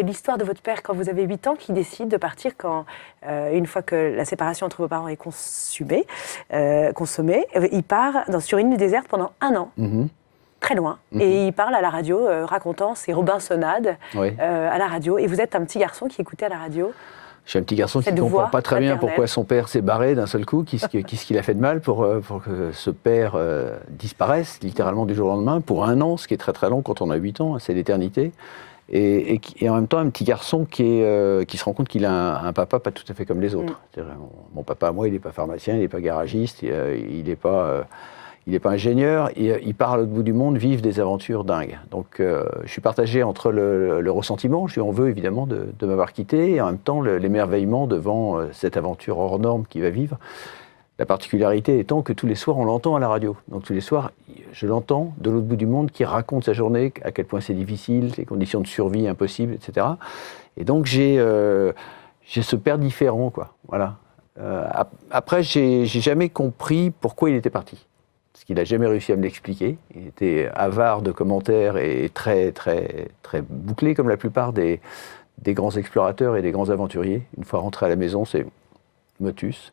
Et l'histoire de votre père quand vous avez 8 ans qui décide de partir une fois que la séparation entre vos parents est consommée, il part sur une île déserte pendant 1 an. Très loin. Et il parle à la radio, racontant ses Robinsonades à la radio. Et vous êtes un petit garçon qui écoutait à la radio. Je suis un petit garçon qui ne comprend pas très bien pourquoi son père s'est barré d'un seul coup. Qu'est-ce qu'il a fait de mal pour que ce père disparaisse, littéralement du jour au lendemain, pour 1 an, ce qui est très très long quand on a 8 ans, c'est l'éternité. Et en même temps, un petit garçon qui se rend compte qu'il a un papa pas tout à fait comme les autres. Mon papa, moi, il n'est pas pharmacien, il n'est pas garagiste, il n'est pas ingénieur, il part à l'autre bout du monde vivre des aventures dingues. Donc je suis partagé entre le ressentiment, je lui en veux évidemment de m'avoir quitté, et en même temps l'émerveillement devant cette aventure hors norme qu'il va vivre. La particularité étant que tous les soirs, on l'entend à la radio. Donc tous les soirs, je l'entends de l'autre bout du monde qui raconte sa journée, à quel point c'est difficile, les conditions de survie impossibles, etc. Et donc j'ai ce père différent, quoi. Voilà. Après, j'ai jamais compris pourquoi il était parti. Parce qu'il n'a jamais réussi à me l'expliquer. Il était avare de commentaires et très, très, très bouclé, comme la plupart des grands explorateurs et des grands aventuriers. Une fois rentré à la maison, c'est motus.